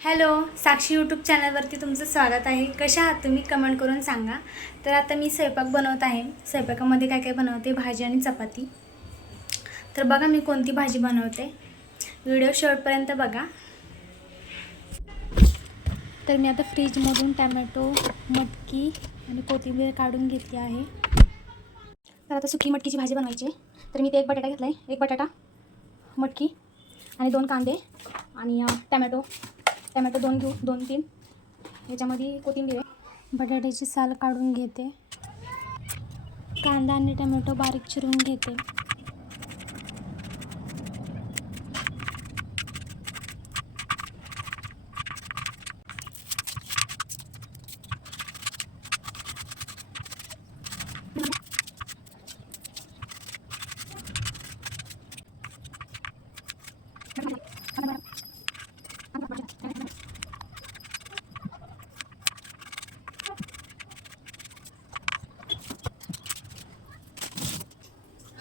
Hello साक्षी YouTube चॅनलवरती तुमचं स्वागत आहे. कशा आहात तुम्ही? कमेंट करून सांगा. तर आता मी स्वयंपाक बनवत आहे. स्वयंपाकामध्ये काय काय बनवते? भाजी आणि चपाती. तर बघा मी कोणती भाजी बनवते. व्हिडिओ शेवटपर्यंत बघा. तर मी आता फ्रीजमधून टॅमॅटो मटकी आणि कोथिंबीर काढून घेतली आहे. तर आता सुकी मटकीची भाजी बनवायची आहे. तर मी ते एक बटाटा घेतला आहे एक बटाटा मटकी आणि दोन कांदे आणि टॅमॅटो. टमॅटो दोन घेऊ दोन तीन. याच्यामध्ये कोथिंबीर आहे. बटाट्याची साल काढून घेते. कांदा आणि टमॅटो बारीक चिरून घेते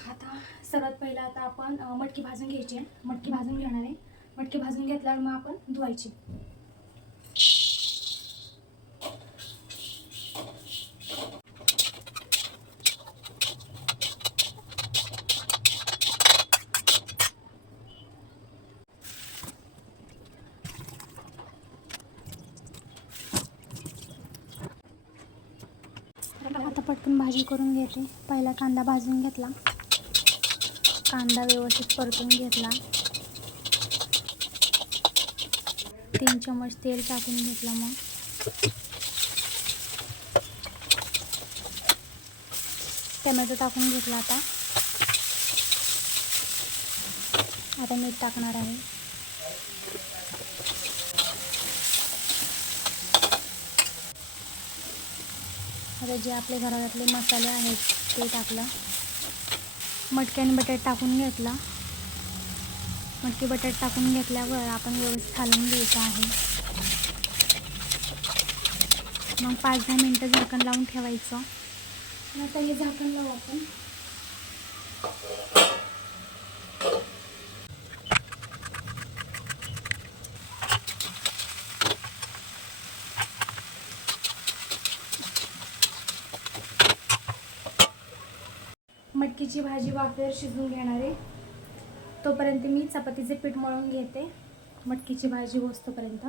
आता सर्वात पहिला आता आपण मटकी भाजून घ्यायची आहे. मटकी भाजून घेणार आहे. मटकी भाजून घेतल्यावर मग आपण धुवायची. आता पटकन भाजी करून घेते. पहिला कांदा भाजून घेतला. कांदा व्यवस्थित परतून घेतला. तीन चमच तेल टाकून घेतलं मग. टमॅटो टाकून घेतला आता. आता मीठ टाकणार आहे. आता जे आपले घरातले मसाले आहेत ते टाकलं. मटक्याने आणि बटाट टाकून घेतला. मटकी बटाट टाकून घेतल्यावर आपण व्यवस्थित हलवून घ्यायचं आहे. मग पाच दहा मिनटं झाकण लावून ठेवायचं. मग आता हे झाकण लावू आपण. मटकीची भाजी वाफेवर शिजवून घेणार आहे. तोपर्यंत मी चपातीचे पीठ मळून घेते. मटकीची भाजी होस्तोपर्यंत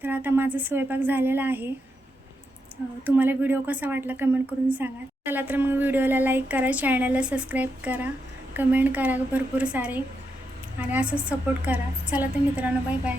तर आता माझा स्वयंपाक झालेला आहे. तुम्हाला व्हिडिओ कसा वाटला कमेंट करून सांगा. चला तर मग व्हिडिओला लाईक करा चॅनलला सबस्क्राईब करा कमेंट करा भरपूर सारे. आणि असंच सपोर्ट करा. चला तर मित्रांनो बाय बाय.